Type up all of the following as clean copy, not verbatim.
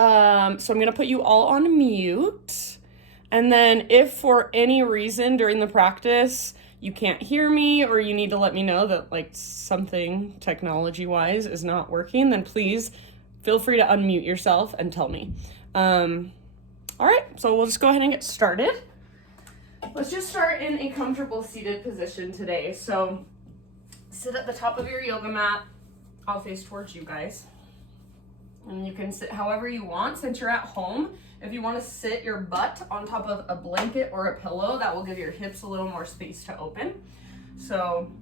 So I'm gonna put you all on mute. And then if for any reason during the practice you can't hear me or you need to let me know that like something technology-wise is not working, then please feel free to unmute yourself and tell me. All right, so we'll just go ahead and get started. Let's just start in a comfortable seated position today. So sit at the top of your yoga mat. I'll face towards you guys. And you can sit however you want since you're at home. If you want to sit your butt on top of a blanket or a pillow, that will give your hips a little more space to open. So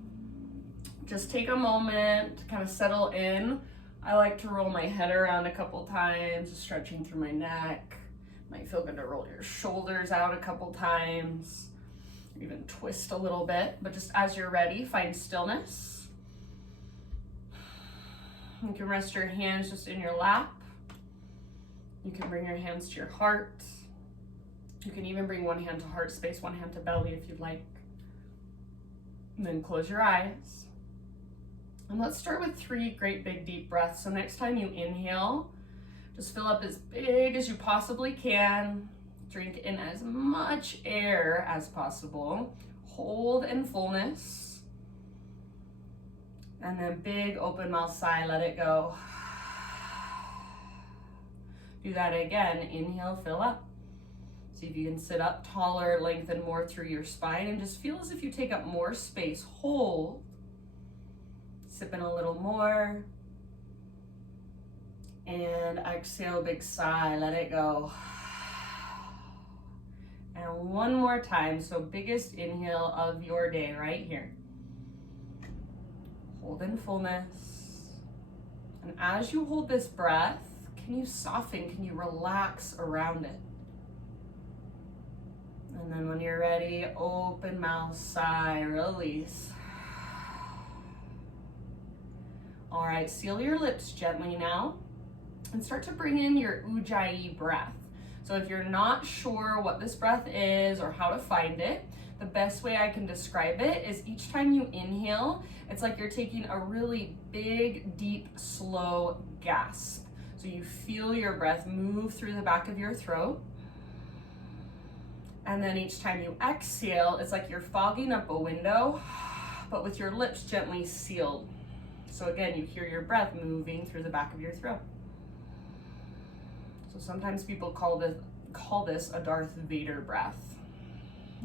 just take a moment to kind of settle in. I like to roll my head around a couple times, stretching through my neck. Might feel good to roll your shoulders out a couple times, even twist a little bit, but just as you're ready, find stillness. You can rest your hands just in your lap. You can bring your hands to your heart. You can even bring one hand to heart space, one hand to belly if you'd like. And then close your eyes. And let's start with 3 great big deep breaths. So next time you inhale, just fill up as big as you possibly can. Drink in as much air as possible. Hold in fullness. And then big open mouth sigh, let it go. Do that again. Inhale, fill up. See if you can sit up taller, lengthen more through your spine, and just feel as if you take up more space. Hold. Sip in a little more. And exhale, big sigh, let it go. And one more time, so biggest inhale of your day right here. Hold in fullness. And as you hold this breath, can you soften, can you relax around it? And then when you're ready, open mouth, sigh, release. All right, seal your lips gently now. And start to bring in your Ujjayi breath. So if you're not sure what this breath is or how to find it, the best way I can describe it is each time you inhale, it's like you're taking a really big, deep, slow gasp. So you feel your breath move through the back of your throat. And then each time you exhale, it's like you're fogging up a window, but with your lips gently sealed. So again, you hear your breath moving through the back of your throat. So sometimes people call this a Darth Vader breath.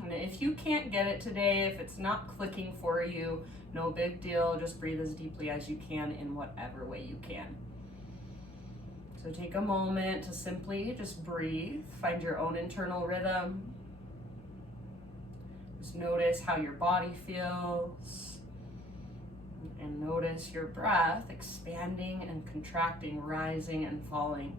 And if you can't get it today, if it's not clicking for you, no big deal. Just breathe as deeply as you can in whatever way you can. So take a moment to simply just breathe, find your own internal rhythm. Just notice how your body feels. And notice your breath expanding and contracting, rising and falling.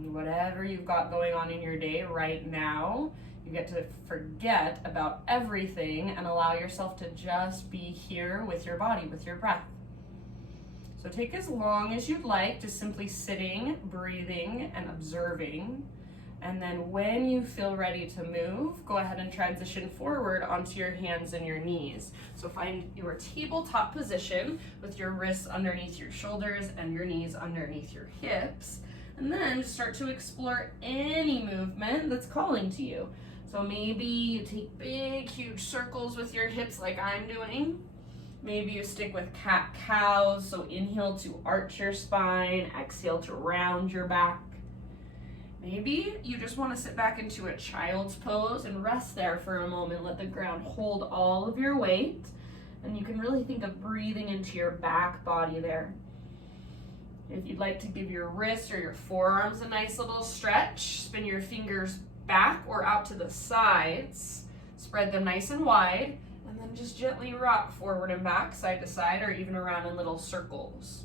Whatever you've got going on in your day right now, you get to forget about everything and allow yourself to just be here with your body, with your breath. So take as long as you'd like, just simply sitting, breathing, and observing. And then when you feel ready to move, go ahead and transition forward onto your hands and your knees. So find your tabletop position with your wrists underneath your shoulders and your knees underneath your hips. And then just start to explore any movement that's calling to you. So maybe you take big, huge circles with your hips like I'm doing. Maybe you stick with cat-cows, so inhale to arch your spine, exhale to round your back. Maybe you just want to sit back into a child's pose and rest there for a moment. Let the ground hold all of your weight. And you can really think of breathing into your back body there. If you'd like to give your wrists or your forearms a nice little stretch, spin your fingers back or out to the sides. Spread them nice and wide. And then just gently rock forward and back, side to side, or even around in little circles.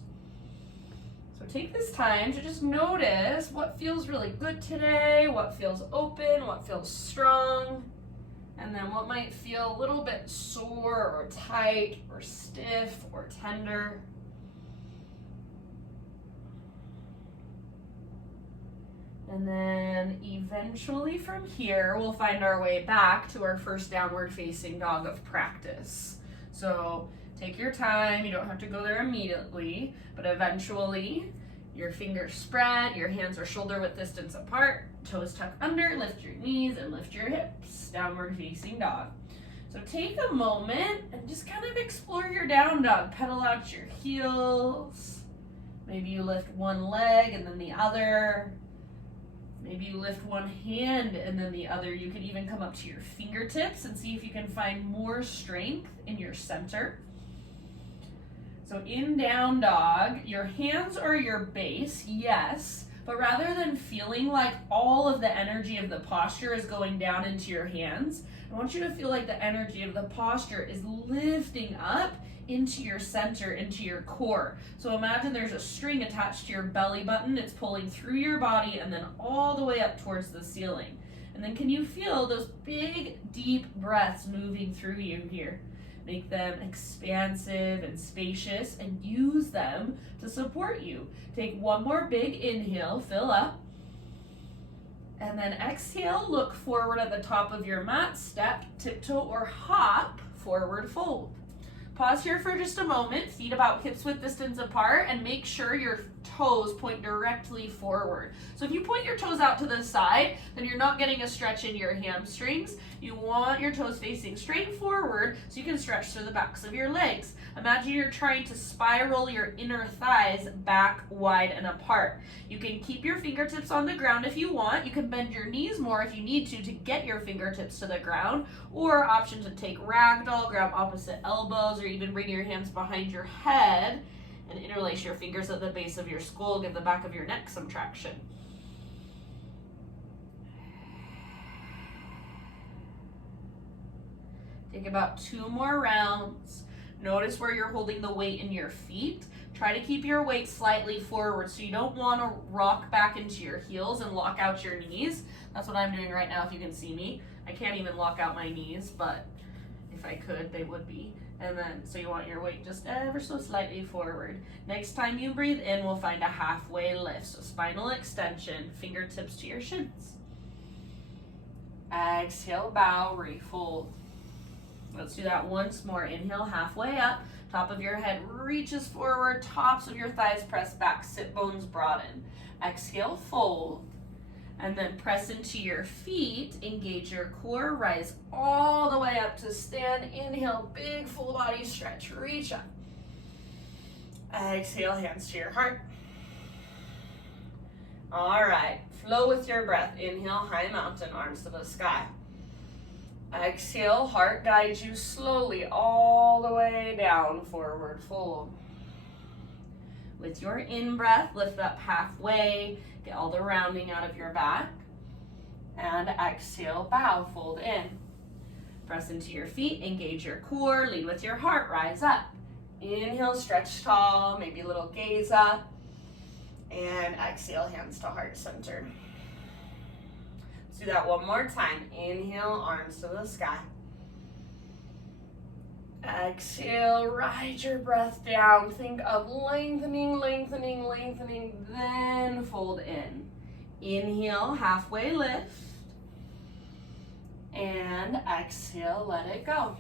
So take this time to just notice what feels really good today, what feels open, what feels strong, and then what might feel a little bit sore or tight or stiff or tender. And then eventually from here, we'll find our way back to our first downward facing dog of practice. So Take your time. You don't have to go there immediately, but eventually your fingers spread, your hands are shoulder width distance apart, toes tuck under, lift your knees and lift your hips, downward facing dog. So take a moment and just kind of explore your down dog. Pedal out your heels. Maybe you lift one leg and then the other. Maybe you lift one hand and then the other. You can even come up to your fingertips and see if you can find more strength in your center. So in down dog, your hands are your base, yes, but rather than feeling like all of the energy of the posture is going down into your hands, I want you to feel like the energy of the posture is lifting up into your center, into your core. So imagine there's a string attached to your belly button. It's pulling through your body and then all the way up towards the ceiling. And then can you feel those big, deep breaths moving through you here? Make them expansive and spacious and use them to support you. Take one more big inhale, fill up. And then exhale, look forward at the top of your mat, step, tiptoe, or hop, forward fold. Pause here for just a moment, feet about hips width distance apart, and make sure your toes point directly forward. So if you point your toes out to the side, then you're not getting a stretch in your hamstrings. You want your toes facing straight forward so you can stretch through the backs of your legs. Imagine you're trying to spiral your inner thighs back, wide, and apart. You can keep your fingertips on the ground if you want. You can bend your knees more if you need to get your fingertips to the ground, or option to take ragdoll, grab opposite elbows, or even bring your hands behind your head and interlace your fingers at the base of your skull. Give the back of your neck some traction. Take about 2 more rounds. Notice where you're holding the weight in your feet. Try to keep your weight slightly forward so you don't want to rock back into your heels and lock out your knees. That's what I'm doing right now if you can see me. I can't even lock out my knees, but if I could, they would be. And then, so you want your weight just ever so slightly forward. Next time you breathe in, we'll find a halfway lift. So spinal extension, fingertips to your shins. Exhale, bow, refold. Let's do that once more. Inhale, halfway up. Top of your head reaches forward. Tops of your thighs press back. Sit bones broaden. Exhale, fold. And then press into your feet. Engage your core. Rise all the way up to stand. Inhale, big full body stretch. Reach up. Exhale, hands to your heart. All right. Flow with your breath. Inhale, high mountain, arms to the sky. Exhale, heart guides you slowly all the way down, forward fold. With your in-breath, lift up halfway, get all the rounding out of your back. And exhale, bow, fold in. Press into your feet, engage your core, lead with your heart, rise up. Inhale, stretch tall, maybe a little gaze up. And exhale, hands to heart center. Do that one more time. Inhale, arms to the sky. Exhale, ride your breath down. Think of lengthening, lengthening, lengthening, then fold in. Inhale, halfway lift. And exhale, let it go.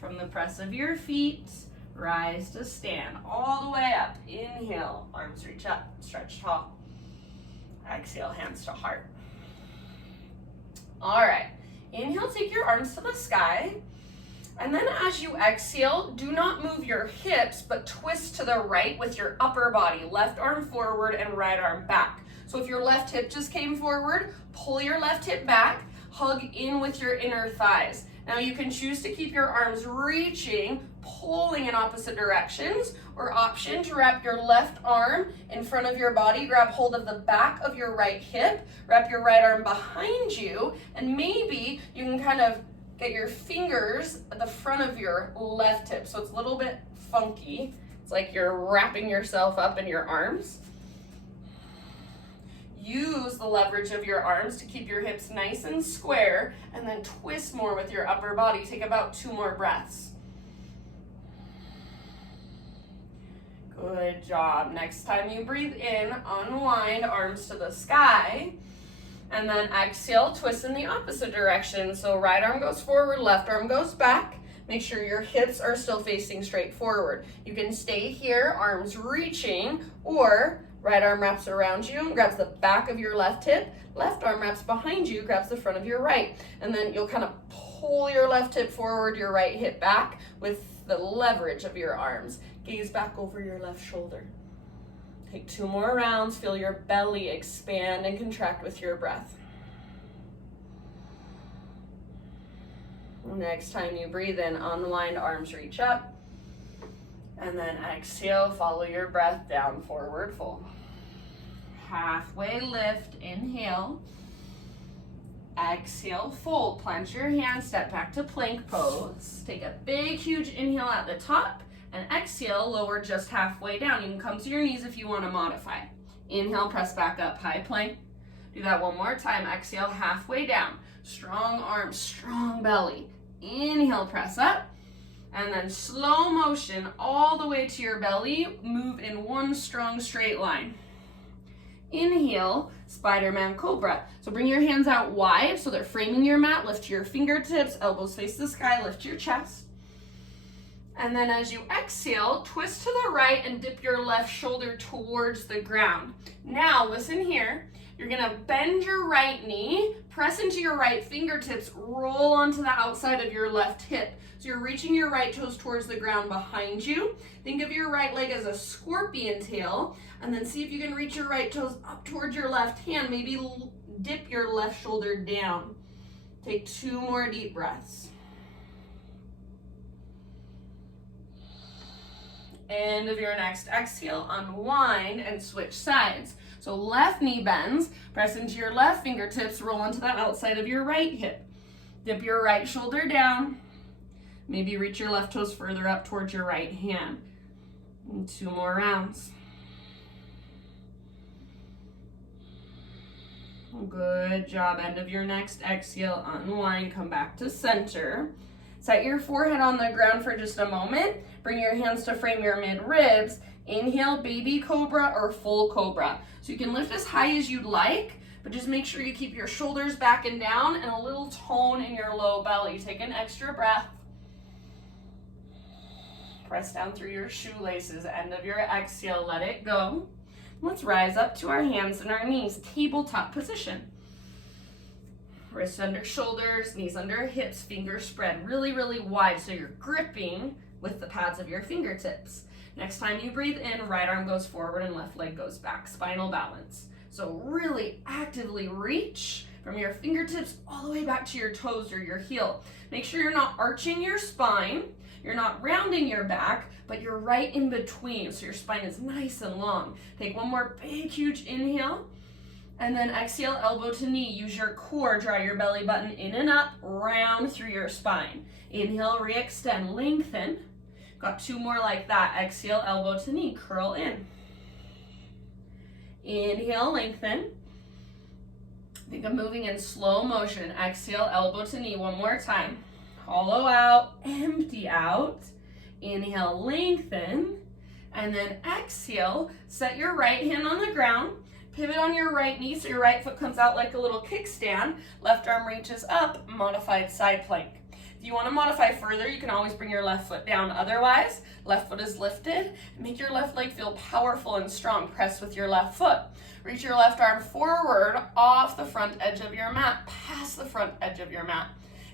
From the press of your feet, rise to stand all the way up. Inhale, arms reach up, stretch tall. Exhale, hands to heart. All right, inhale, take your arms to the sky. And then as you exhale, do not move your hips, but twist to the right with your upper body. Left arm forward and right arm back. So if your left hip just came forward, pull your left hip back, hug in with your inner thighs. Now you can choose to keep your arms reaching, pulling in opposite directions, or option to wrap your left arm in front of your body, grab hold of the back of your right hip, wrap your right arm behind you, and maybe you can kind of get your fingers at the front of your left hip. So it's a little bit funky. It's like you're wrapping yourself up in your arms. Use the leverage of your arms to keep your hips nice and square, and then twist more with your upper body. Take about 2 more breaths. Good job. Next time you breathe in, unwind, arms to the sky, and then exhale, twist in the opposite direction. So right arm goes forward, left arm goes back. Make sure your hips are still facing straight forward. You can stay here, arms reaching, or right arm wraps around you, grabs the back of your left hip, left arm wraps behind you, grabs the front of your right. And then you'll kind of pull your left hip forward, your right hip back with the leverage of your arms. Gaze back over your left shoulder. Take 2 more rounds. Feel your belly expand and contract with your breath. Next time you breathe in, unwind, arms reach up. And then exhale, follow your breath down, forward fold. Halfway lift, inhale. Exhale, fold. Plant your hands, step back to plank pose. Take a big, huge inhale at the top, and exhale, lower just halfway down. You can come to your knees if you want to modify. Inhale, press back up, high plank. Do that one more time. Exhale, halfway down. Strong arms, strong belly. Inhale, press up. And then slow motion all the way to your belly. Move in one strong straight line. Inhale, Spider-Man Cobra. So bring your hands out wide so they're framing your mat. Lift your fingertips, elbows face the sky, lift your chest. And then as you exhale, twist to the right and dip your left shoulder towards the ground. Now, listen here. You're gonna bend your right knee, press into your right fingertips, roll onto the outside of your left hip. So you're reaching your right toes towards the ground behind you. Think of your right leg as a scorpion tail, and then see if you can reach your right toes up towards your left hand. Maybe dip your left shoulder down. Take 2 more deep breaths. End of your next exhale, unwind and switch sides. So left knee bends, press into your left fingertips, roll onto the outside of your right hip. Dip your right shoulder down. Maybe reach your left toes further up towards your right hand. And 2 more rounds. Good job. End of your next exhale, unwind, come back to center. Set your forehead on the ground for just a moment. Bring your hands to frame your mid-ribs. Inhale, baby cobra or full cobra. So you can lift as high as you'd like, but just make sure you keep your shoulders back and down and a little tone in your low belly. Take an extra breath. Press down through your shoelaces. End of your exhale, let it go. Let's rise up to our hands and our knees, tabletop position. Wrists under shoulders, knees under hips, fingers spread really, really wide so you're gripping with the pads of your fingertips. Next time you breathe in, right arm goes forward and left leg goes back, spinal balance. So really actively reach from your fingertips all the way back to your toes or your heel. Make sure you're not arching your spine, you're not rounding your back, but you're right in between so your spine is nice and long. Take 1 more big, huge inhale. And then exhale, elbow to knee. Use your core, draw your belly button in and up, round through your spine. Inhale, re-extend, lengthen. Got 2 more like that. Exhale, elbow to knee, curl in. Inhale, lengthen. Think of moving in slow motion. Exhale, elbow to knee, 1 more time. Hollow out, empty out. Inhale, lengthen. And then exhale, set your right hand on the ground. Pivot on your right knee so your right foot comes out like a little kickstand. Left arm reaches up, modified side plank. If you want to modify further, you can always bring your left foot down. Otherwise, left foot is lifted. Make your left leg feel powerful and strong. Press with your left foot. Reach your left arm forward off the front edge of your mat, past the front edge of your mat.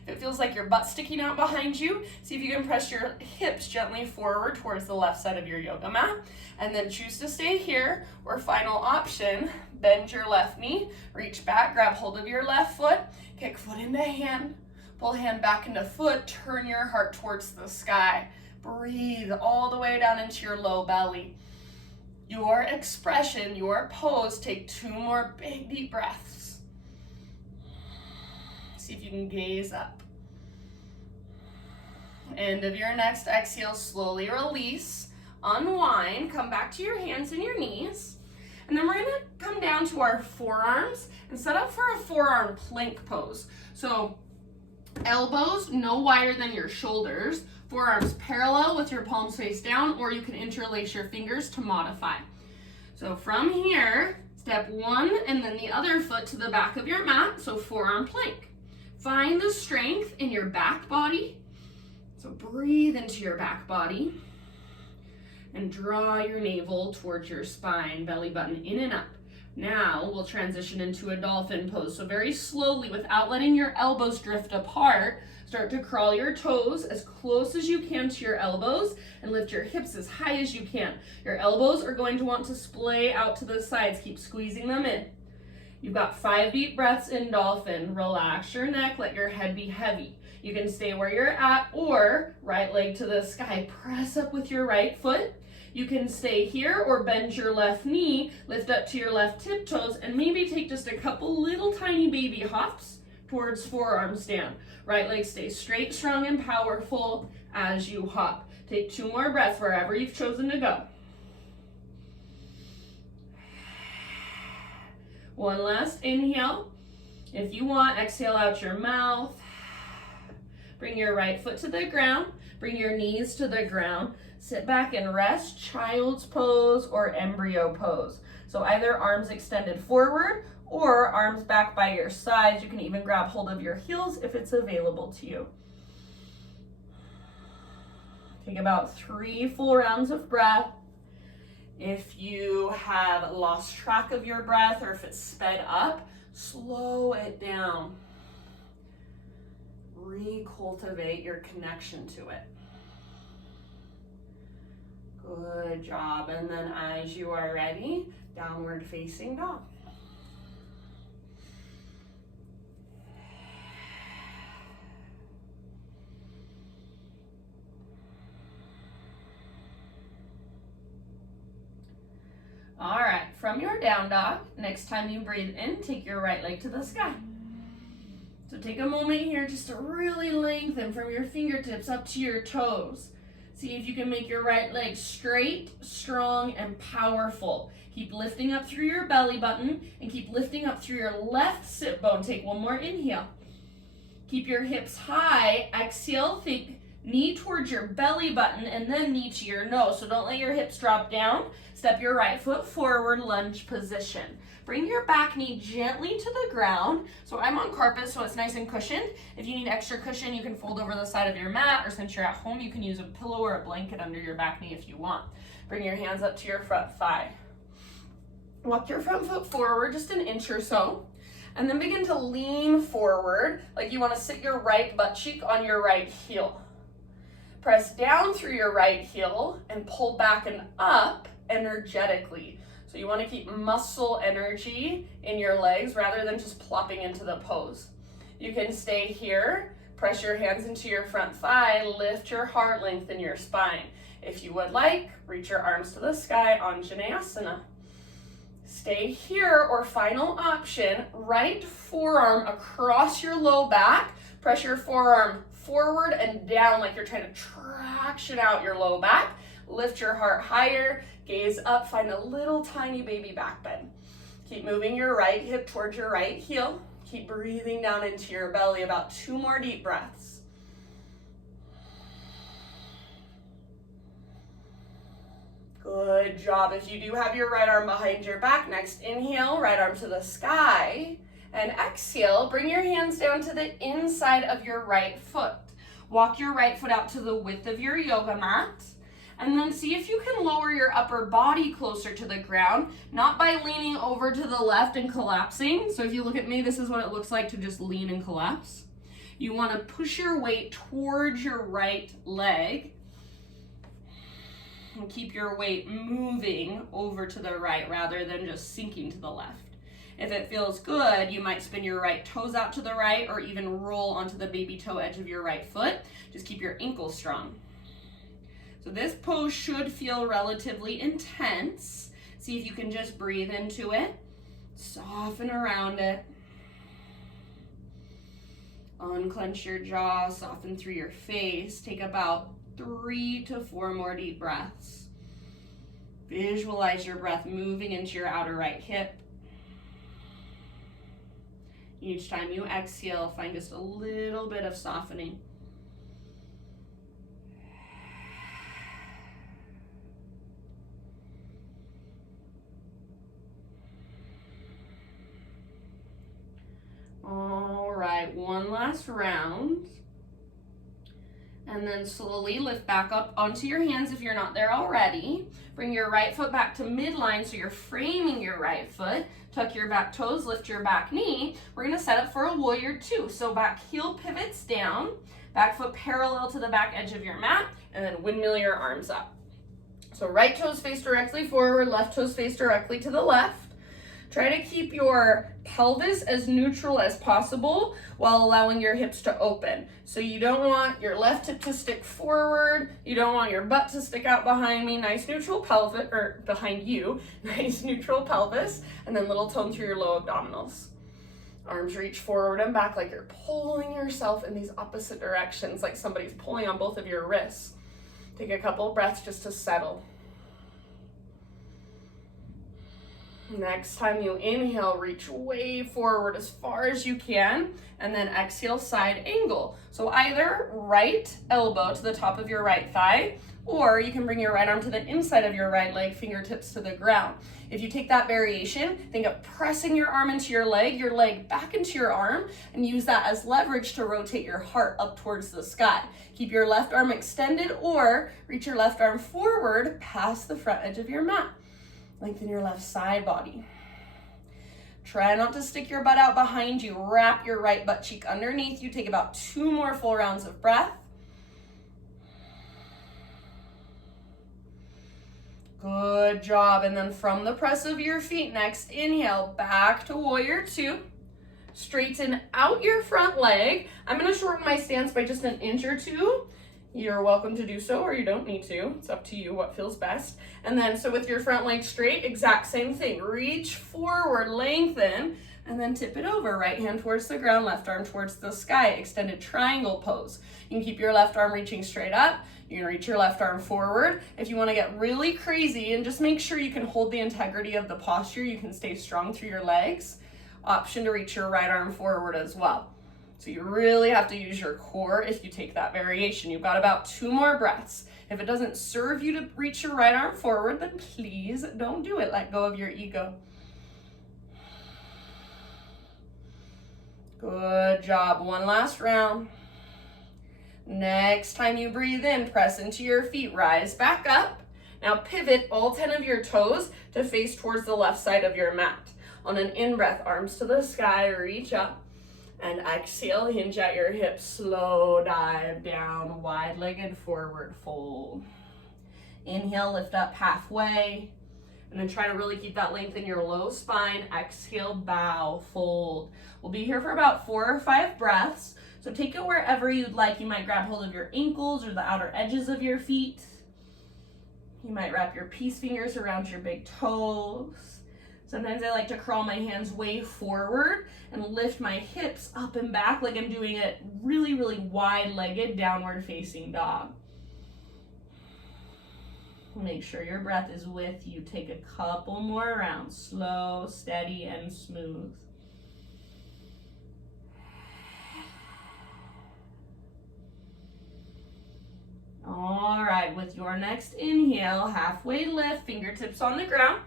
If it feels like your butt's sticking out behind you, see if you can press your hips gently forward towards the left side of your yoga mat. And then choose to stay here, or final option, bend your left knee, reach back, grab hold of your left foot, kick foot into hand, pull hand back into foot, turn your heart towards the sky. Breathe all the way down into your low belly. Your expression, your pose, take 2 more big deep breaths. See if you can gaze up. End of your next exhale, slowly release, unwind, come back to your hands and your knees. And then we're gonna come down to our forearms and set up for a forearm plank pose. So elbows no wider than your shoulders, forearms parallel with your palms face down, or you can interlace your fingers to modify. So from here, step 1 and then the other foot to the back of your mat, so forearm plank. Find the strength in your back body. So breathe into your back body and draw your navel towards your spine, belly button in and up. Now we'll transition into a dolphin pose. So very slowly, without letting your elbows drift apart, start to crawl your toes as close as you can to your elbows and lift your hips as high as you can. Your elbows are going to want to splay out to the sides. Keep squeezing them in. You've got 5 deep breaths in dolphin. Relax your neck, let your head be heavy. You can stay where you're at or right leg to the sky. Press up with your right foot. You can stay here or bend your left knee, lift up to your left tiptoes, and maybe take just a couple little tiny baby hops towards forearm stand. Right leg stays straight, strong, and powerful as you hop. Take 2 more breaths wherever you've chosen to go. One last inhale. If you want, exhale out your mouth. Bring your right foot to the ground. Bring your knees to the ground. Sit back and rest, child's pose or embryo pose. So either arms extended forward or arms back by your sides. You can even grab hold of your heels if it's available to you. Take about 3 full rounds of breath. If you have lost track of your breath or if it's sped up, slow it down. Recultivate your connection to it. Good job. And then as you are ready, downward facing dog. All right, from your down dog, next time you breathe in, take your right leg to the sky. So take a moment here just to really lengthen from your fingertips up to your toes. See if you can make your right leg straight, strong, and powerful. Keep lifting up through your belly button and keep lifting up through your left sit bone. Take one more inhale. Keep your hips high. Exhale, think knee towards your belly button and then knee to your nose. So don't let your hips drop down. Step your right foot forward, lunge position. Bring your back knee gently to the ground. So I'm on carpet, so it's nice and cushioned. If you need extra cushion, you can fold over the side of your mat, or since you're at home, you can use a pillow or a blanket under your back knee if you want. Bring your hands up to your front thigh. Walk your front foot forward just an inch or so, and then begin to lean forward like you want to sit your right butt cheek on your right heel. Press down through your right heel and pull back and up energetically. So you want to keep muscle energy in your legs rather than just plopping into the pose. You can stay here, press your hands into your front thigh, lift your heart, lengthen your spine. If you would like, reach your arms to the sky, Anjaneyasana. Stay here, or final option, right forearm across your low back. Press your forearm forward and down like you're trying to traction out your low back. Lift your heart higher, gaze up, find a little tiny baby back bend. Keep moving your right hip towards your right heel. Keep breathing down into your belly. About 2 more deep breaths. Good job. If you do have your right arm behind your back, next inhale, right arm to the sky. And exhale, bring your hands down to the inside of your right foot. Walk your right foot out to the width of your yoga mat. And then see if you can lower your upper body closer to the ground, not by leaning over to the left and collapsing. So if you look at me, this is what it looks like to just lean and collapse. You want to push your weight towards your right leg and keep your weight moving over to the right rather than just sinking to the left. If it feels good, you might spin your right toes out to the right or even roll onto the baby toe edge of your right foot. Just keep your ankles strong. So this pose should feel relatively intense. See if you can just breathe into it. Soften around it. Unclench your jaw, soften through your face. Take about 3 to 4 more deep breaths. Visualize your breath moving into your outer right hip. Each time you exhale, find just a little bit of softening. All right, one last round. And then slowly lift back up onto your hands if you're not there already. Bring your right foot back to midline so you're framing your right foot. Tuck your back toes, lift your back knee. We're gonna set up for a warrior two. So back heel pivots down, back foot parallel to the back edge of your mat, and then windmill your arms up. So right toes face directly forward, left toes face directly to the left. Try to keep your pelvis as neutral as possible while allowing your hips to open. So you don't want your left hip to stick forward. You don't want your butt to stick out behind me. Nice neutral pelvis, or behind you. Nice neutral pelvis. And then little tone through your low abdominals. Arms reach forward and back like you're pulling yourself in these opposite directions, like somebody's pulling on both of your wrists. Take a couple breaths just to settle. Next time you inhale, reach way forward as far as you can, and then exhale, side angle. So either right elbow to the top of your right thigh, or you can bring your right arm to the inside of your right leg, fingertips to the ground. If you take that variation, think of pressing your arm into your leg back into your arm, and use that as leverage to rotate your heart up towards the sky. Keep your left arm extended, or reach your left arm forward past the front edge of your mat. Lengthen your left side body. Try not to stick your butt out behind you. Wrap your right butt cheek underneath you. Take about 2 more full rounds of breath. Good job. And then from the press of your feet, next inhale, back to warrior two. Straighten out your front leg. I'm going to shorten my stance by just an inch or two. You're welcome to do so, or you don't need to. It's up to you what feels best. And then, so with your front leg straight, exact same thing. Reach forward, lengthen, and then tip it over. Right hand towards the ground, left arm towards the sky. Extended triangle pose. You can keep your left arm reaching straight up. You're gonna reach your left arm forward. If you wanna get really crazy and just make sure you can hold the integrity of the posture, you can stay strong through your legs. Option to reach your right arm forward as well. So you really have to use your core if you take that variation. You've got about 2 more breaths. If it doesn't serve you to reach your right arm forward, then please don't do it. Let go of your ego. Good job. 1 last round. Next time you breathe in, press into your feet, rise back up. Now pivot all 10 of your toes to face towards the left side of your mat. On an in-breath, arms to the sky, reach up. And exhale, hinge at your hips, slow dive down, wide-legged forward fold. Inhale, lift up halfway, and then try to really keep that length in your low spine. Exhale, bow, fold. We'll be here for about 4 or 5 breaths, so take it wherever you'd like. You might grab hold of your ankles or the outer edges of your feet. You might wrap your peace fingers around your big toes. Sometimes I like to crawl my hands way forward and lift my hips up and back like I'm doing a really, really wide-legged downward facing dog. Make sure your breath is with you. Take a couple more rounds, slow, steady, and smooth. All right, with your next inhale, halfway lift, fingertips on the ground.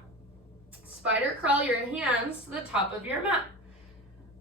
Spider crawl your hands to the top of your mat.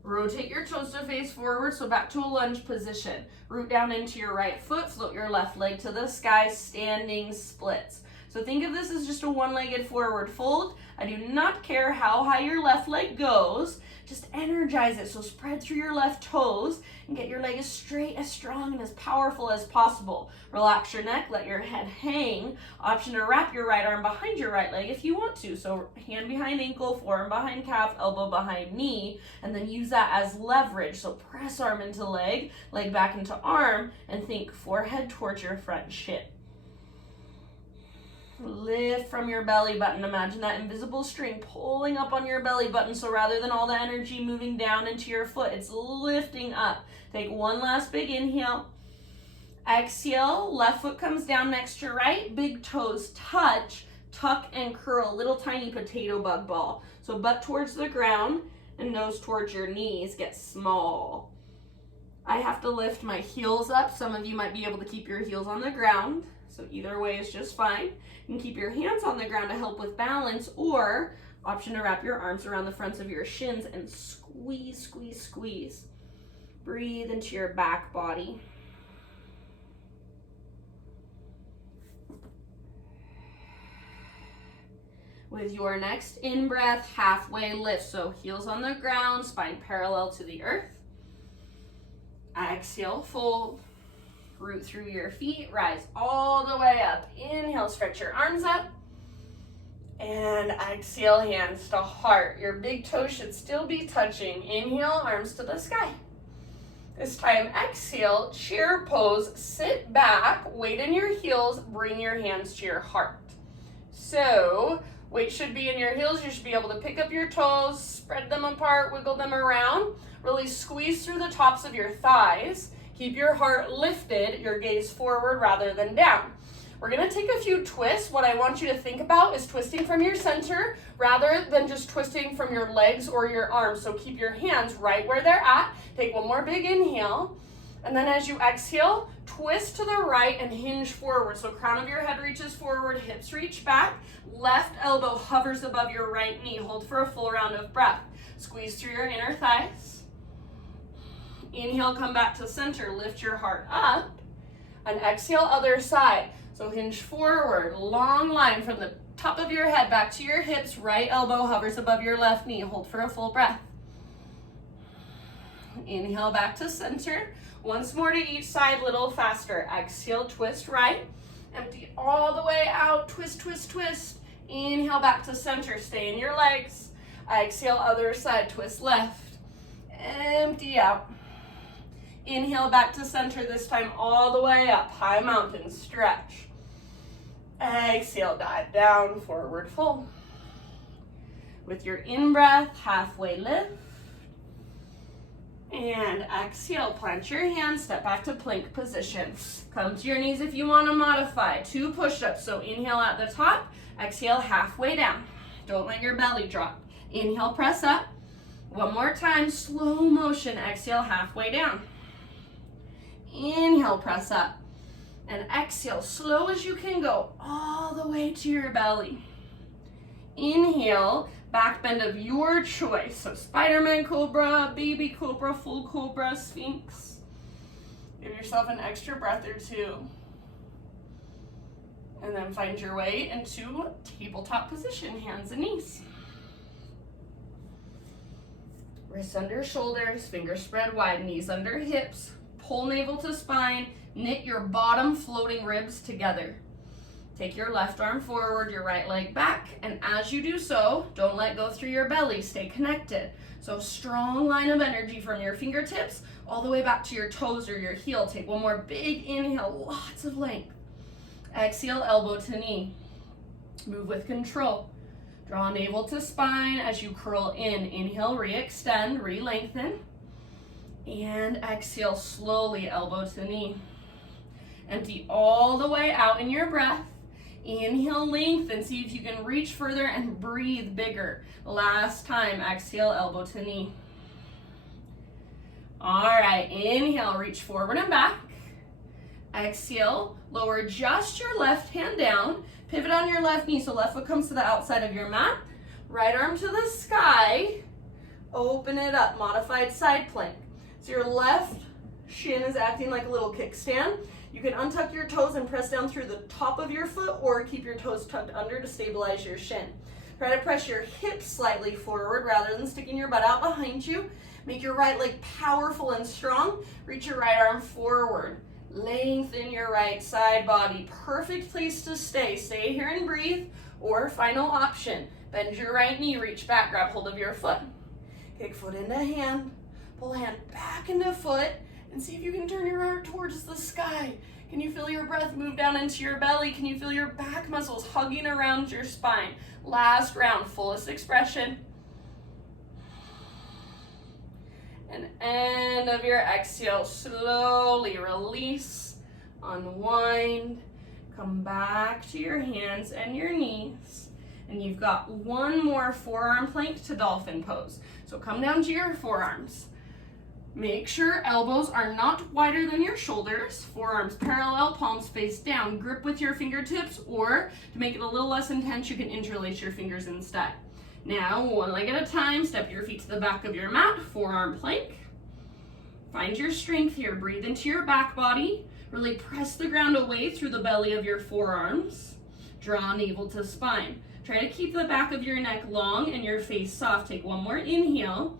Rotate your toes to face forward, so back to a lunge position. Root down into your right foot, float your left leg to the sky, standing splits. So think of this as just a one-legged forward fold. I do not care how high your left leg goes, just energize it. So spread through your left toes and get your leg as straight, as strong, and as powerful as possible. Relax your neck, let your head hang. Option to wrap your right arm behind your right leg if you want to. So hand behind ankle, forearm behind calf, elbow behind knee, and then use that as leverage. So press arm into leg, leg back into arm, and think forehead towards your front shin. Lift from your belly button. Imagine that invisible string pulling up on your belly button. So rather than all the energy moving down into your foot, it's lifting up. Take 1 last big inhale. Exhale, left foot comes down next to right. Big toes touch, tuck and curl. Little tiny potato bug ball. So butt towards the ground and nose towards your knees. Get small. I have to lift my heels up. Some of you might be able to keep your heels on the ground. So either way is just fine. You can keep your hands on the ground to help with balance, or option to wrap your arms around the fronts of your shins and squeeze, squeeze, squeeze. Breathe into your back body. With your next in-breath, halfway lift. So heels on the ground, spine parallel to the earth. Exhale, fold. Root through your feet, rise all the way up. Inhale, stretch your arms up. And exhale, hands to heart. Your big toe should still be touching. Inhale, arms to the sky. This time, exhale, chair pose, sit back, weight in your heels, bring your hands to your heart. So, weight should be in your heels. You should be able to pick up your toes, spread them apart, wiggle them around. Really squeeze through the tops of your thighs. Keep your heart lifted, your gaze forward rather than down. We're gonna take a few twists. What I want you to think about is twisting from your center rather than just twisting from your legs or your arms. So keep your hands right where they're at. Take one more big inhale. And then as you exhale, twist to the right and hinge forward. So crown of your head reaches forward, hips reach back. Left elbow hovers above your right knee. Hold for a full round of breath. Squeeze through your inner thighs. Inhale, come back to center, lift your heart up, and exhale, other side. So hinge forward, long line from the top of your head back to your hips, right elbow hovers above your left knee. Hold for a full breath. Inhale, back to center. Once more to each side, little faster. Exhale, twist right, empty all the way out, twist, twist, twist. Inhale, back to center, stay in your legs. Exhale, other side, twist left, empty out. Inhale, back to center, this time all the way up, high mountain, stretch. Exhale, dive down, forward fold. With your in-breath, halfway lift. And exhale, plant your hands, step back to plank position. Come to your knees if you want to modify. 2 push-ups, so inhale at the top, exhale halfway down. Don't let your belly drop. Inhale, press up. One more time, slow motion, exhale halfway down. Inhale, press up, and exhale, slow as you can go, all the way to your belly. Inhale, back bend of your choice. So Spider-Man Cobra, Baby Cobra, Full Cobra, Sphinx. Give yourself an extra breath or two. And then find your way into tabletop position, hands and knees. Wrists under shoulders, fingers spread wide, knees under hips. Pull navel to spine, knit your bottom floating ribs together. Take your left arm forward, your right leg back, and as you do so, don't let go through your belly, stay connected. So strong line of energy from your fingertips all the way back to your toes or your heel. Take one more big inhale, lots of length. Exhale, elbow to knee. Move with control. Draw navel to spine as you curl in. Inhale, re-extend, re-lengthen. And exhale, slowly, elbow to knee. Empty all the way out in your breath. Inhale, lengthen. See if you can reach further and breathe bigger. Last time, exhale, elbow to knee. All right, inhale, reach forward and back. Exhale, lower just your left hand down. Pivot on your left knee, so left foot comes to the outside of your mat. Right arm to the sky. Open it up, modified side plank. So your left shin is acting like a little kickstand. You can untuck your toes and press down through the top of your foot or keep your toes tucked under to stabilize your shin. Try to press your hips slightly forward rather than sticking your butt out behind you. Make your right leg powerful and strong. Reach your right arm forward. Lengthen your right side body. Perfect place to stay. Stay here and breathe. Or final option, bend your right knee, reach back, grab hold of your foot. Kick foot into hand. Pull hand back into foot and see if you can turn your heart towards the sky. Can you feel your breath move down into your belly? Can you feel your back muscles hugging around your spine? Last round, fullest expression. And end of your exhale, slowly release, unwind, come back to your hands and your knees. And you've got one more forearm plank to dolphin pose. So come down to your forearms. Make sure elbows are not wider than your shoulders. Forearms parallel, palms face down. Grip with your fingertips, or to make it a little less intense, you can interlace your fingers instead. Now, one leg at a time, step your feet to the back of your mat, forearm plank. Find your strength here. Breathe into your back body. Really press the ground away through the belly of your forearms. Draw navel to spine. Try to keep the back of your neck long and your face soft. Take one more inhale.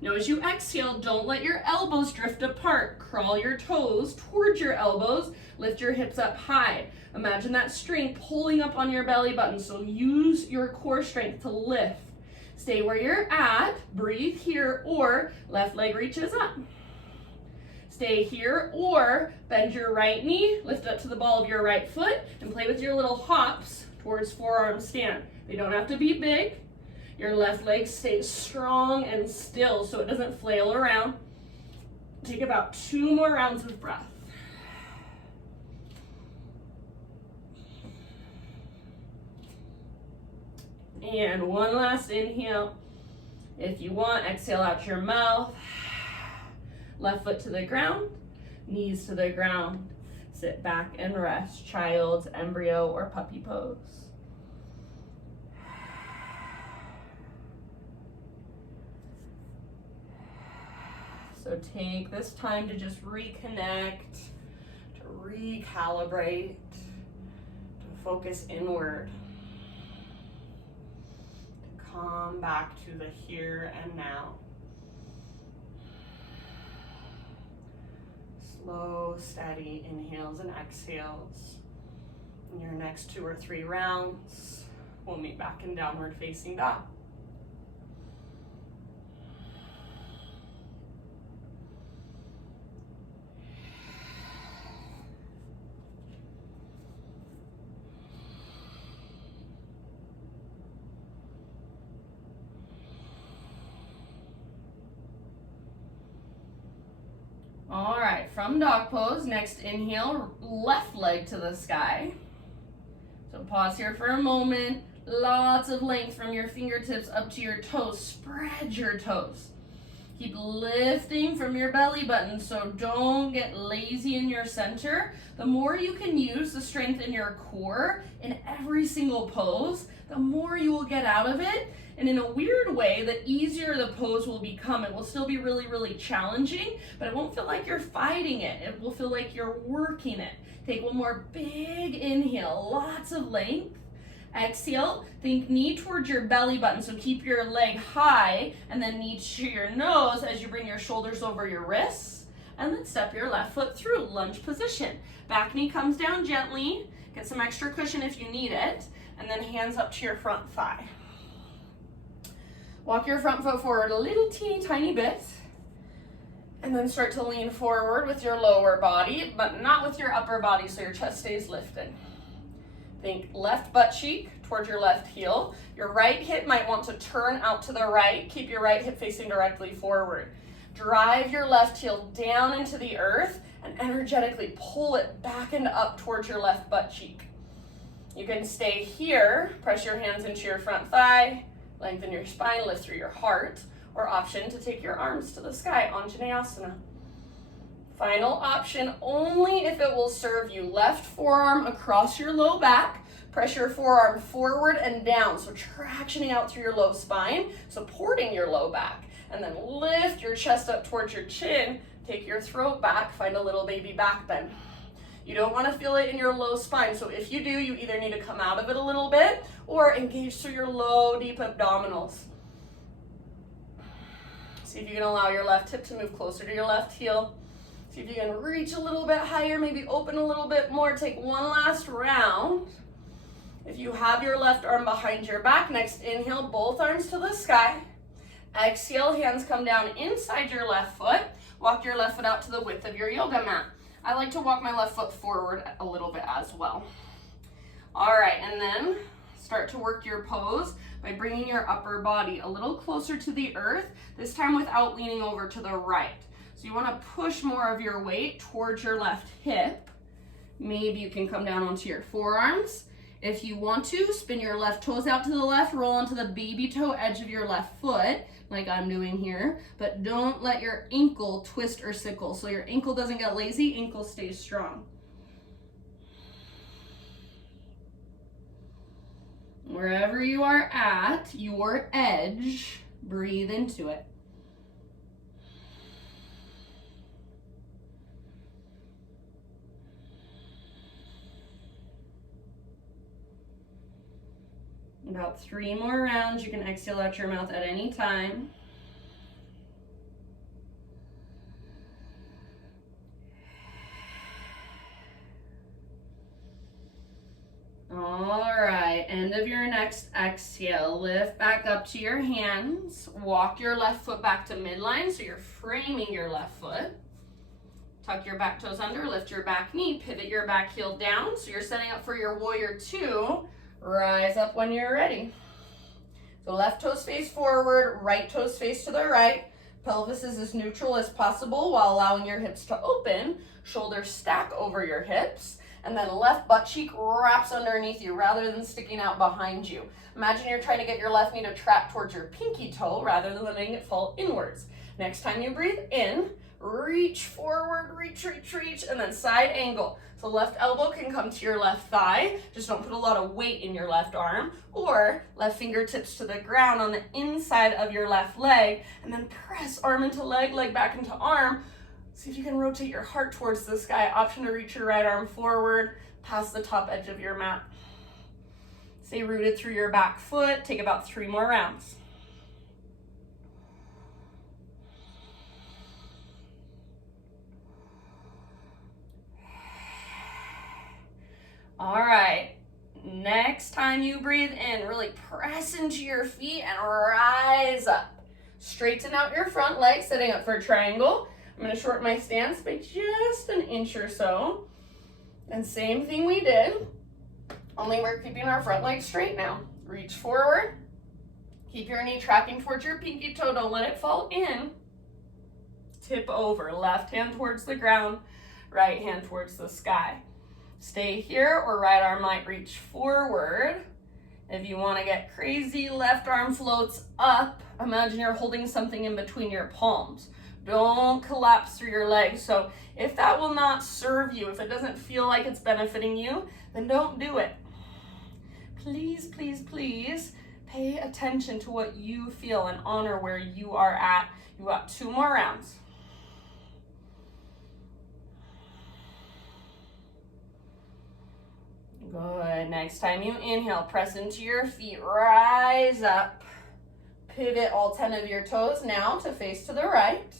Now as you exhale, don't let your elbows drift apart. Crawl your toes towards your elbows. Lift your hips up high. Imagine that strength pulling up on your belly button. So use your core strength to lift. Stay where you're at. Breathe here, or left leg reaches up. Stay here, or bend your right knee, lift up to the ball of your right foot, and play with your little hops towards forearm stand. They don't have to be big. Your left leg stays strong and still so it doesn't flail around. Take about 2 more rounds of breath. And one last inhale. If you want, exhale out your mouth. Left foot to the ground, knees to the ground. Sit back and rest, child's, embryo, or puppy pose. So take this time to just reconnect, to recalibrate, to focus inward, to come back to the here and now. Slow, steady inhales and exhales. In your next 2 or 3 rounds, we'll meet back in downward facing dog. All right, from dog pose, next inhale, left leg to the sky. So pause here for a moment. Lots of length from your fingertips up to your toes. Spread your toes. Keep lifting from your belly button, so don't get lazy in your center. The more you can use the strength in your core in every single pose, the more you will get out of it. And in a weird way, the easier the pose will become. It will still be really, really challenging, but it won't feel like you're fighting it. It will feel like you're working it. Take one more big inhale, lots of length. Exhale, think knee towards your belly button, so keep your leg high, and then knee to your nose as you bring your shoulders over your wrists. And then step your left foot through, lunge position. Back knee comes down gently. Get some extra cushion if you need it. And then hands up to your front thigh. Walk your front foot forward a little teeny tiny bit. And then start to lean forward with your lower body, but not with your upper body, so your chest stays lifted. Think left butt cheek towards your left heel. Your right hip might want to turn out to the right. Keep your right hip facing directly forward. Drive your left heel down into the earth and energetically pull it back and up towards your left butt cheek. You can stay here, press your hands into your front thigh, lengthen your spine, lift through your heart, or option to take your arms to the sky, Anjaneyasana. Final option, only if it will serve you. Left forearm across your low back, press your forearm forward and down, so tractioning out through your low spine, supporting your low back. And then lift your chest up towards your chin, take your throat back, find a little baby back bend. You don't want to feel it in your low spine, so if you do, you either need to come out of it a little bit or engage through your low, deep abdominals. See if you can allow your left hip to move closer to your left heel. See if you can reach a little bit higher, maybe open a little bit more. Take one last round. If you have your left arm behind your back, next inhale, both arms to the sky. Exhale, hands come down inside your left foot. Walk your left foot out to the width of your yoga mat. I like to walk my left foot forward a little bit as well. All right, and then start to work your pose by bringing your upper body a little closer to the earth, this time without leaning over to the right. So you want to push more of your weight towards your left hip. Maybe you can come down onto your forearms. If you want to, spin your left toes out to the left, roll onto the baby toe edge of your left foot, like I'm doing here, but don't let your ankle twist or sickle. So your ankle doesn't get lazy, ankle stays strong. Wherever you are at your edge, breathe into it. About 3 more rounds. You can exhale out your mouth at any time. All right, end of your next exhale. Lift back up to your hands. Walk your left foot back to midline, so you're framing your left foot. Tuck your back toes under, lift your back knee, pivot your back heel down, so you're setting up for your warrior two. Rise up when you're ready. So left toes face forward, right toes face to the right. Pelvis is as neutral as possible while allowing your hips to open. Shoulders stack over your hips. And then left butt cheek wraps underneath you rather than sticking out behind you. Imagine you're trying to get your left knee to trap towards your pinky toe rather than letting it fall inwards. Next time you breathe in, reach forward, reach, and then side angle. So left elbow can come to your left thigh. Just don't put a lot of weight in your left arm. Or left fingertips to the ground on the inside of your left leg. And then press arm into leg, leg back into arm. See if you can rotate your heart towards the sky. Option to reach your right arm forward, past the top edge of your mat. Stay rooted through your back foot. Take about 3 more rounds. All right, next time you breathe in, really press into your feet and rise up. Straighten out your front leg, setting up for a triangle. I'm going to shorten my stance by just an inch or so. And same thing we did, only we're keeping our front leg straight now. Reach forward. Keep your knee tracking towards your pinky toe. Don't let it fall in. Tip over. Left hand towards the ground, right hand towards the sky. Stay here, or right arm might reach forward. If you want to get crazy, left arm floats up. Imagine you're holding something in between your palms. Don't collapse through your legs. So if that will not serve you, if it doesn't feel like it's benefiting you, then don't do it. Please, please, please pay attention to what you feel and honor where you are at. You got 2 more rounds. Good. Next time you inhale, press into your feet, rise up. Pivot all 10 of your toes now to face to the right.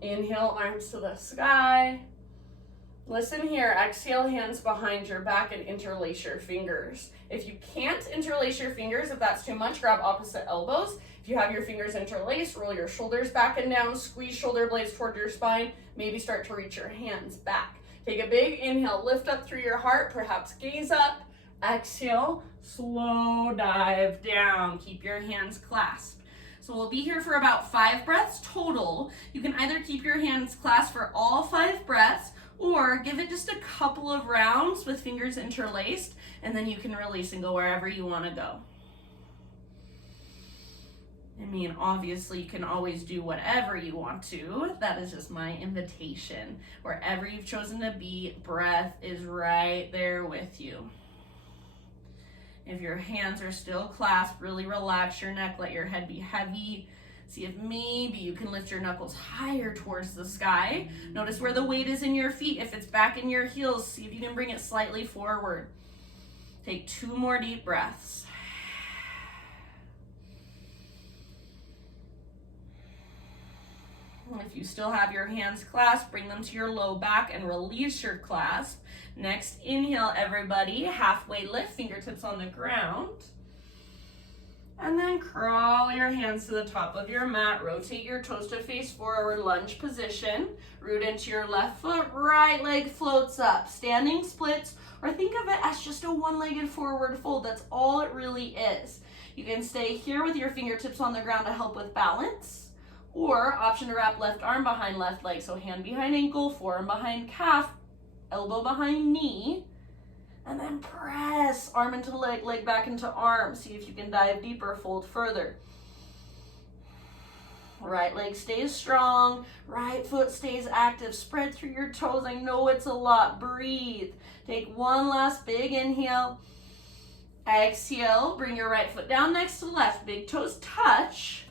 Inhale, arms to the sky. Listen here, exhale, hands behind your back and interlace your fingers. If you can't interlace your fingers, if that's too much, grab opposite elbows. If you have your fingers interlaced, roll your shoulders back and down, squeeze shoulder blades toward your spine, maybe start to reach your hands back. Take a big inhale, lift up through your heart, perhaps gaze up. Exhale, slow dive down. Keep your hands clasped. So we'll be here for about 5 breaths total. You can either keep your hands clasped for all 5 breaths or give it just a couple of rounds with fingers interlaced, and then you can release and go wherever you want to go. I mean, obviously, you can always do whatever you want to. That is just my invitation. Wherever you've chosen to be, breath is right there with you. If your hands are still clasped, really relax your neck, let your head be heavy. See if maybe you can lift your knuckles higher towards the sky. Notice where the weight is in your feet. If it's back in your heels, see if you can bring it slightly forward. Take 2 more deep breaths. If you still have your hands clasped, bring them to your low back and release your clasp. Next, inhale, everybody. Halfway lift, fingertips on the ground. And then crawl your hands to the top of your mat. Rotate your toes to face forward, lunge position. Root into your left foot, right leg floats up. Standing splits, or think of it as just a one-legged forward fold. That's all it really is. You can stay here with your fingertips on the ground to help with balance. Or option to wrap left arm behind left leg. So hand behind ankle, forearm behind calf, elbow behind knee. And then press arm into leg, leg back into arm. See if you can dive deeper, fold further. Right leg stays strong, right foot stays active. Spread through your toes. I know it's a lot. Breathe. Take one last big inhale. Exhale, bring your right foot down next to left. Big toes touch.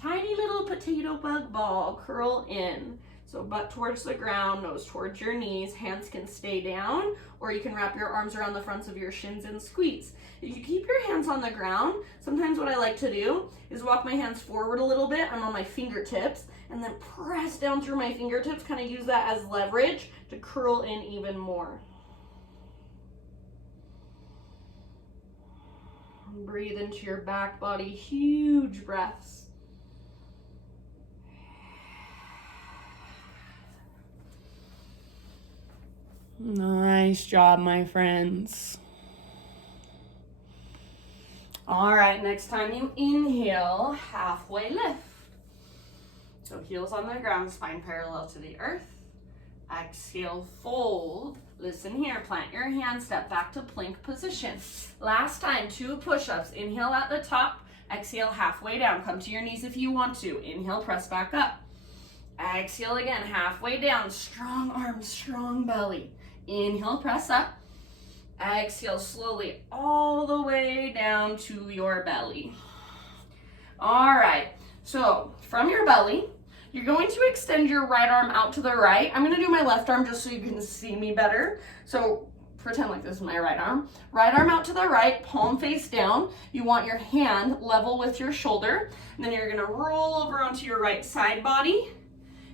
Tiny little potato bug ball, curl in. So butt towards the ground, nose towards your knees, hands can stay down, or you can wrap your arms around the fronts of your shins and squeeze. If you keep your hands on the ground, sometimes what I like to do is walk my hands forward a little bit. I'm on my fingertips, and then press down through my fingertips, kind of use that as leverage to curl in even more. Breathe into your back body, huge breaths. Nice job, my friends. All right, next time you inhale, halfway lift. So heels on the ground, spine parallel to the earth. Exhale, fold. Listen here, plant your hands, step back to plank position. Last time, 2 push-ups. Inhale at the top, exhale halfway down. Come to your knees if you want to. Inhale, press back up. Exhale again, halfway down. Strong arms, strong belly. Inhale, press up. Exhale slowly all the way down to your belly. All right, so from your belly, you're going to extend your right arm out to the right. I'm gonna do my left arm just so you can see me better. So pretend like this is my right arm. Right arm out to the right, palm face down. You want your hand level with your shoulder. And then you're gonna roll over onto your right side body.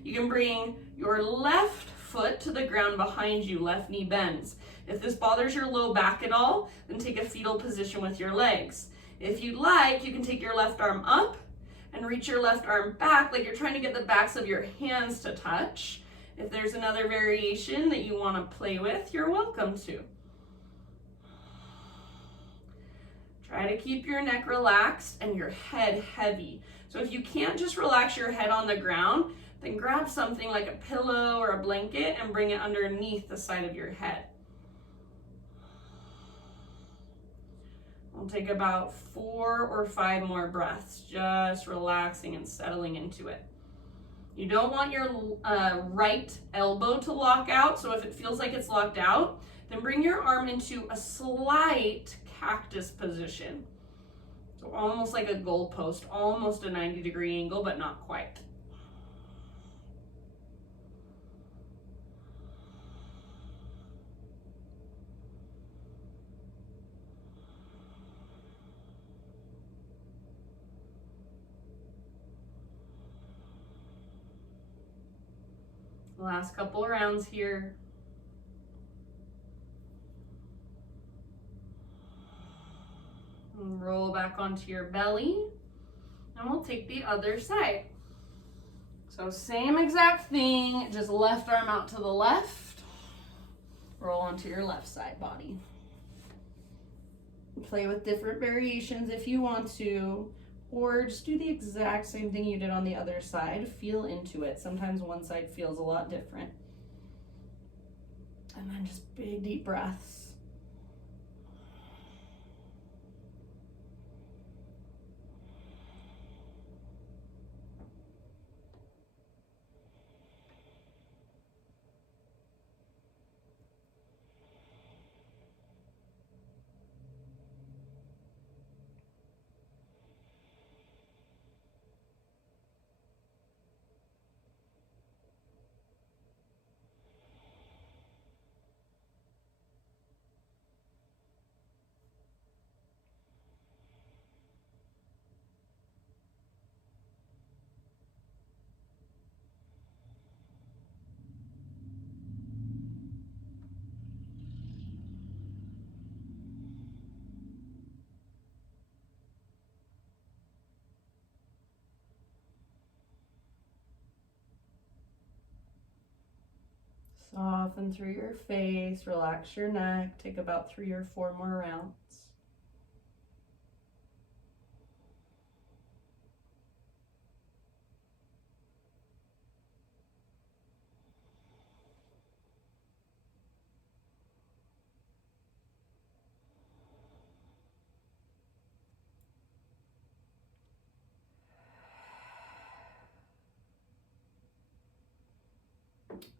You can bring your left foot to the ground behind you, left knee bends. If this bothers your low back at all, then take a fetal position with your legs. If you'd like, you can take your left arm up and reach your left arm back like you're trying to get the backs of your hands to touch. If there's another variation that you want to play with, you're welcome to. Try to keep your neck relaxed and your head heavy. So if you can't just relax your head on the ground, then grab something like a pillow or a blanket and bring it underneath the side of your head. We'll take about 4 or 5 more breaths, just relaxing and settling into it. You don't want your right elbow to lock out, so if it feels like it's locked out, then bring your arm into a slight cactus position. So almost like a goalpost, almost a 90-degree angle, but not quite. Last couple rounds here. And roll back onto your belly, and we'll take the other side. So same exact thing, just left arm out to the left. Roll onto your left side body. Play with different variations if you want to, or just do the exact same thing you did on the other side. Feel into it. Sometimes one side feels a lot different. And then just big deep breaths. Soften through your face, relax your neck, take about 3 or 4 more rounds.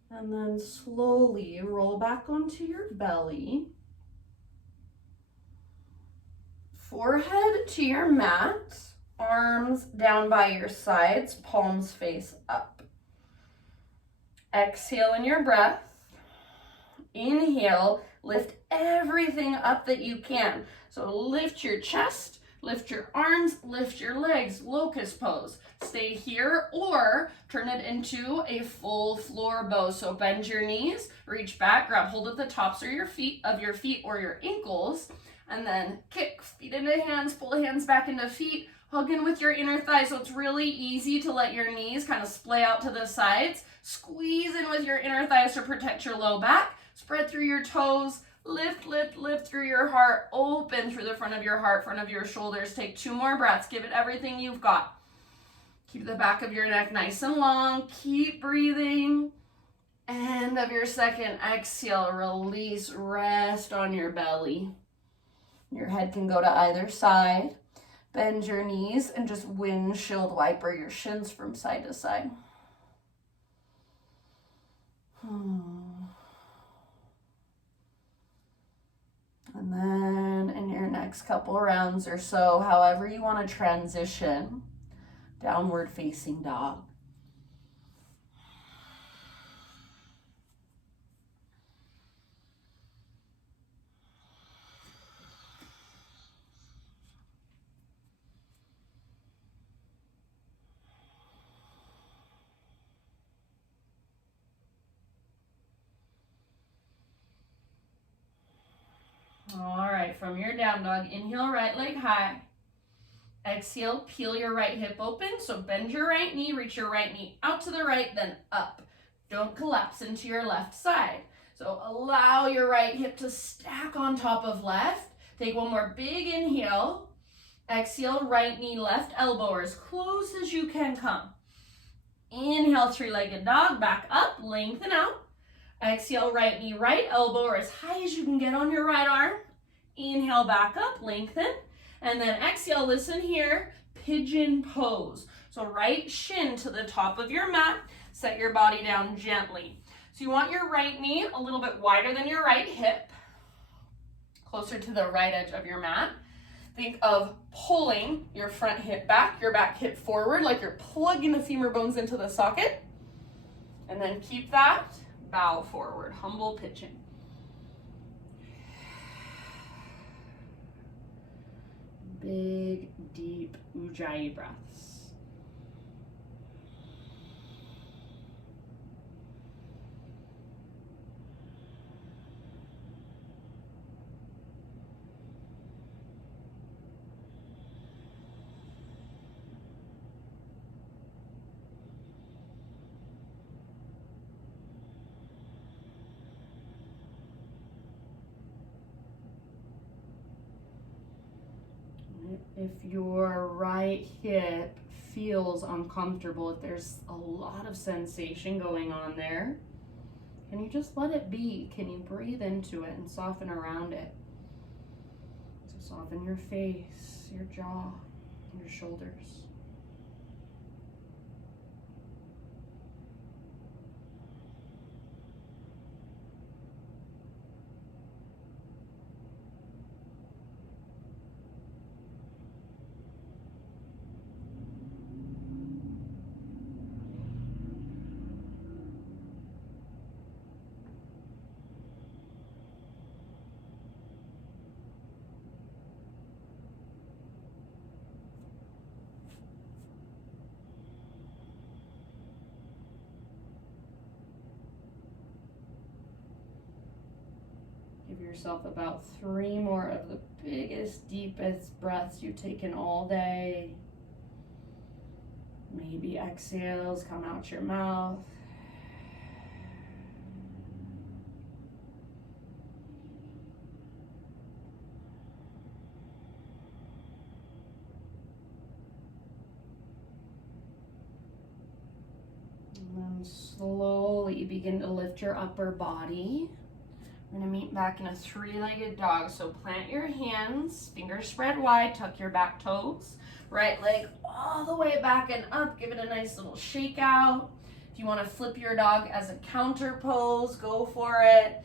And then slowly roll back onto your belly. Forehead to your mat, arms down by your sides, palms face up. Exhale in your breath. Inhale, lift everything up that you can. So lift your chest, lift your arms, lift your legs, locust pose. Stay here or turn it into a full floor bow. So bend your knees, reach back, grab hold of the tops of your feet or your ankles, and then kick feet into hands, pull hands back into feet, hug in with your inner thighs. So it's really easy to let your knees kind of splay out to the sides. Squeeze in with your inner thighs to protect your low back. Spread through your toes. Lift, lift, lift through your heart. Open through the front of your heart, front of your shoulders. Take 2 more breaths. Give it everything you've got. Keep the back of your neck nice and long. Keep breathing. End of your second exhale. Release. Rest on your belly. Your head can go to either side. Bend your knees and just windshield wiper your shins from side to side. And then in your next couple rounds or so, however you want to transition, downward facing dog. All right, from your down dog, inhale, right leg high. Exhale, peel your right hip open. So bend your right knee, reach your right knee out to the right, then up. Don't collapse into your left side. So allow your right hip to stack on top of left. Take one more big inhale. Exhale, right knee, left elbow, or as close as you can come. Inhale, 3-legged dog, back up, lengthen out. Exhale, right knee, right elbow, or as high as you can get on your right arm. Inhale, back up, lengthen. And then exhale, listen here, pigeon pose. So right shin to the top of your mat, set your body down gently. So you want your right knee a little bit wider than your right hip, closer to the right edge of your mat. Think of pulling your front hip back, your back hip forward, like you're plugging the femur bones into the socket. And then keep that, bow forward, humble pigeon. Big, deep Ujjayi breaths. If your right hip feels uncomfortable, if there's a lot of sensation going on there, can you just let it be? Can you breathe into it and soften around it? So soften your face, your jaw, your shoulders. Give yourself about 3 more of the biggest, deepest breaths you've taken all day. Maybe exhales come out your mouth. And then slowly begin to lift your upper body. We're gonna meet back in a 3-legged dog. So plant your hands, fingers spread wide, tuck your back toes. Right leg all the way back and up. Give it a nice little shake out. If you wanna flip your dog as a counter pose, go for it.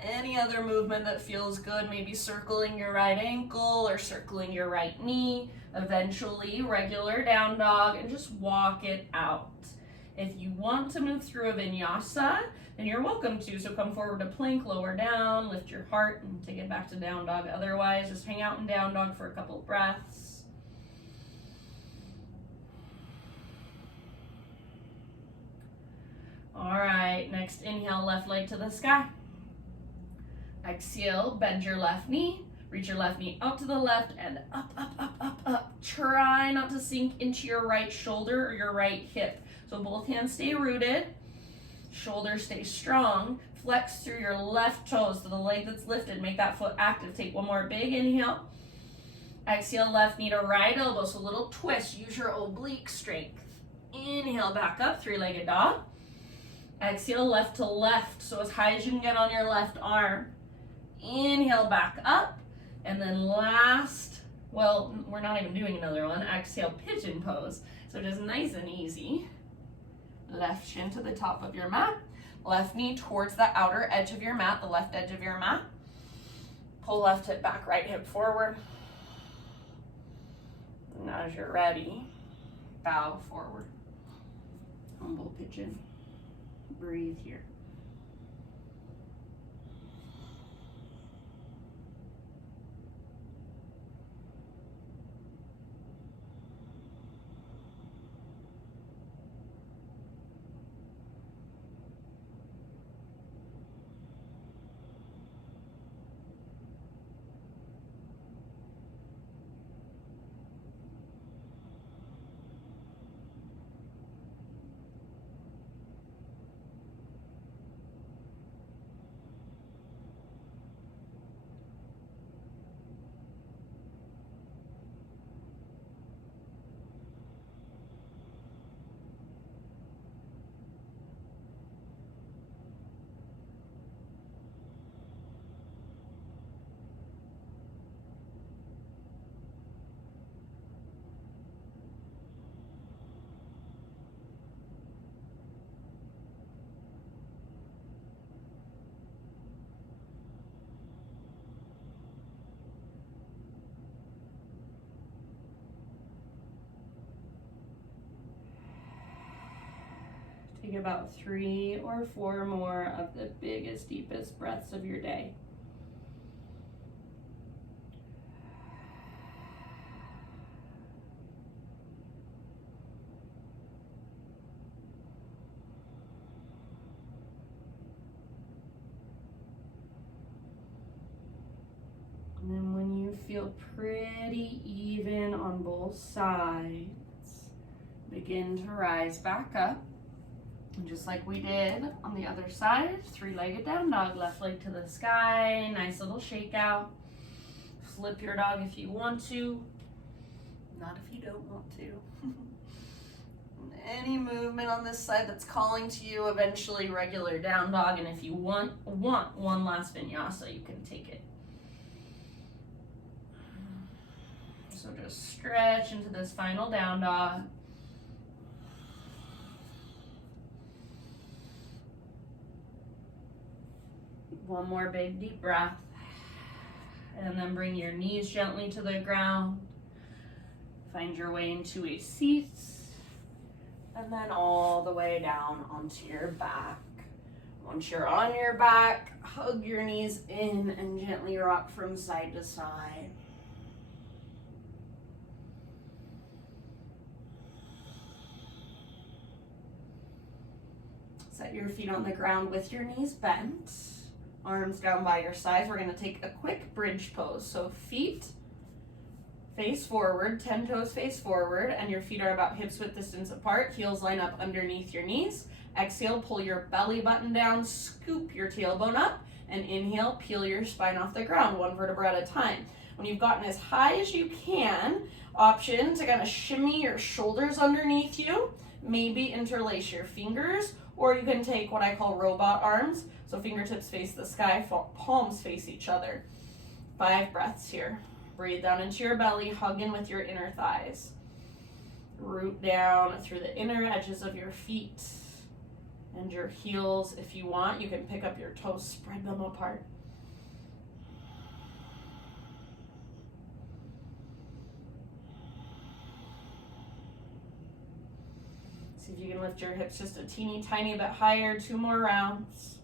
Any other movement that feels good, maybe circling your right ankle or circling your right knee. Eventually, regular down dog, and just walk it out. If you want to move through a vinyasa, then you're welcome to. So come forward to plank, lower down, lift your heart, and take it back to down dog. Otherwise, just hang out in down dog for a couple of breaths. All right, next inhale, left leg to the sky. Exhale, bend your left knee. Reach your left knee out to the left and up, up, up, up, up. Try not to sink into your right shoulder or your right hip. So both hands stay rooted. Shoulders stay strong. Flex through your left toes to the leg that's lifted. Make that foot active. Take one more big inhale. Exhale, left knee to right elbow. So a little twist. Use your oblique strength. Inhale, back up, three-legged dog. Exhale, left to left. So as high as you can get on your left arm. Inhale, back up. And then last, well, we're not even doing another one. Exhale, pigeon pose. So just nice and easy. Left shin to the top of your mat. Left knee towards the outer edge of your mat, the left edge of your mat. Pull left hip back, right hip forward. And as you're ready, bow forward. Humble pigeon. Breathe here. Take about 3 or 4 more of the biggest, deepest breaths of your day. And then when you feel pretty even on both sides, begin to rise back up. And just like we did on the other side, three-legged down dog, left leg to the sky, nice little shakeout. Flip your dog if you want to, not if you don't want to. Any movement on this side that's calling to you, eventually regular down dog, and if you want one last vinyasa, you can take it. So just stretch into this final down dog. One more big deep breath. And then bring your knees gently to the ground. Find your way into a seat. And then all the way down onto your back. Once you're on your back, hug your knees in and gently rock from side to side. Set your feet on the ground with your knees bent. Arms down by your sides. We're going to take a quick bridge pose. So feet face forward, 10 toes face forward, and your feet are about hips width distance apart. Heels line up underneath your knees. Exhale, pull your belly button down, scoop your tailbone up, and inhale, peel your spine off the ground, one vertebra at a time. When you've gotten as high as you can, option to kind of shimmy your shoulders underneath you, maybe interlace your fingers, or you can take what I call robot arms. So fingertips face the sky, palms face each other. 5 breaths here. Breathe down into your belly, hug in with your inner thighs. Root down through the inner edges of your feet and your heels. If you want, you can pick up your toes, spread them apart. See if you can lift your hips just a teeny tiny bit higher. 2 more rounds.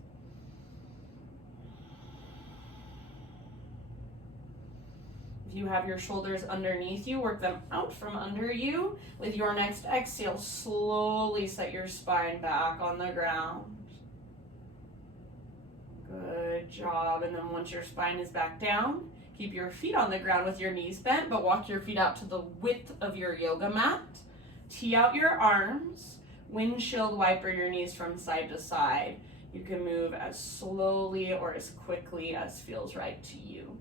If you have your shoulders underneath you, work them out from under you. With your next exhale, slowly set your spine back on the ground. Good job. And then once your spine is back down, keep your feet on the ground with your knees bent, but walk your feet out to the width of your yoga mat. Tee out your arms, windshield wiper your knees from side to side. You can move as slowly or as quickly as feels right to you.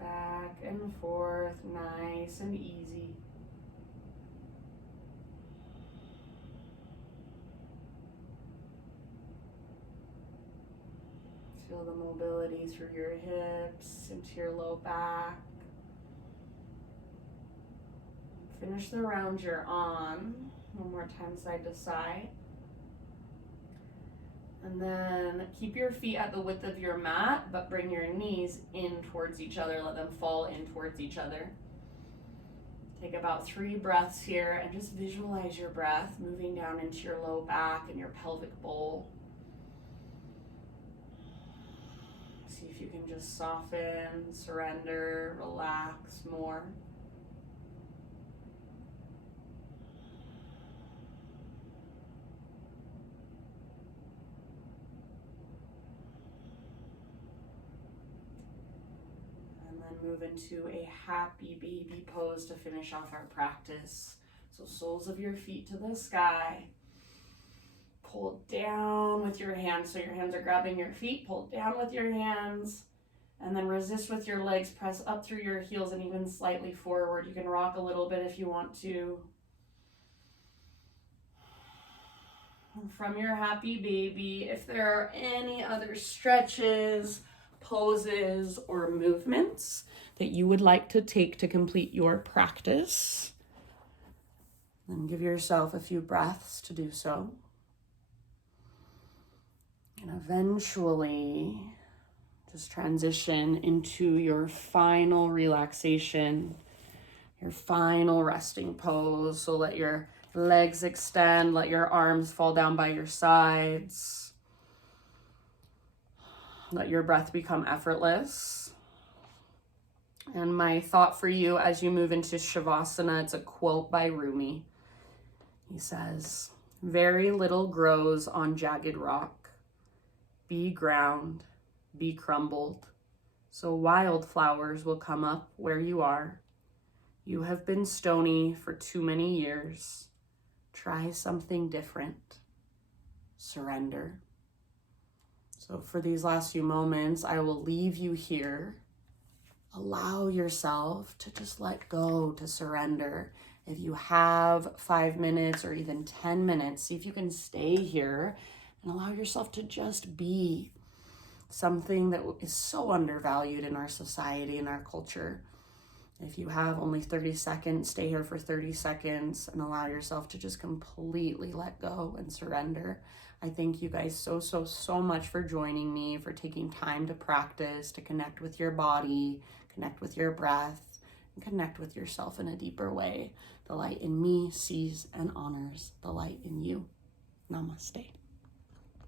Back and forth, nice and easy. Feel the mobility through your hips, into your low back. Finish the round you're on. One more time, side to side. And then keep your feet at the width of your mat, but bring your knees in towards each other. Let them fall in towards each other. Take about 3 breaths here and just visualize your breath moving down into your low back and your pelvic bowl. See if you can just soften, surrender, relax more. Move into a happy baby pose to finish off our practice. So soles of your feet to the sky. Pull down with your hands. So your hands are grabbing your feet. Pull down with your hands. And then resist with your legs. Press up through your heels and even slightly forward. You can rock a little bit if you want to. And from your happy baby, if there are any other stretches, poses, or movements that you would like to take to complete your practice, then give yourself a few breaths to do so. And eventually, just transition into your final relaxation, your final resting pose. So let your legs extend, let your arms fall down by your sides. Let your breath become effortless. And my thought for you as you move into Shavasana, it's a quote by Rumi. He says, "Very little grows on jagged rock. Be ground, be crumbled, so wildflowers will come up where you are. You have been stony for too many years. Try something different. Surrender." So for these last few moments, I will leave you here. Allow yourself to just let go, to surrender. If you have 5 minutes or even 10 minutes, see if you can stay here and allow yourself to just be something that is so undervalued in our society and our culture. If you have only 30 seconds, stay here for 30 seconds and allow yourself to just completely let go and surrender. I thank you guys so much for joining me, for taking time to practice, to connect with your body, connect with your breath, and connect with yourself in a deeper way. The light in me sees and honors the light in you. Namaste.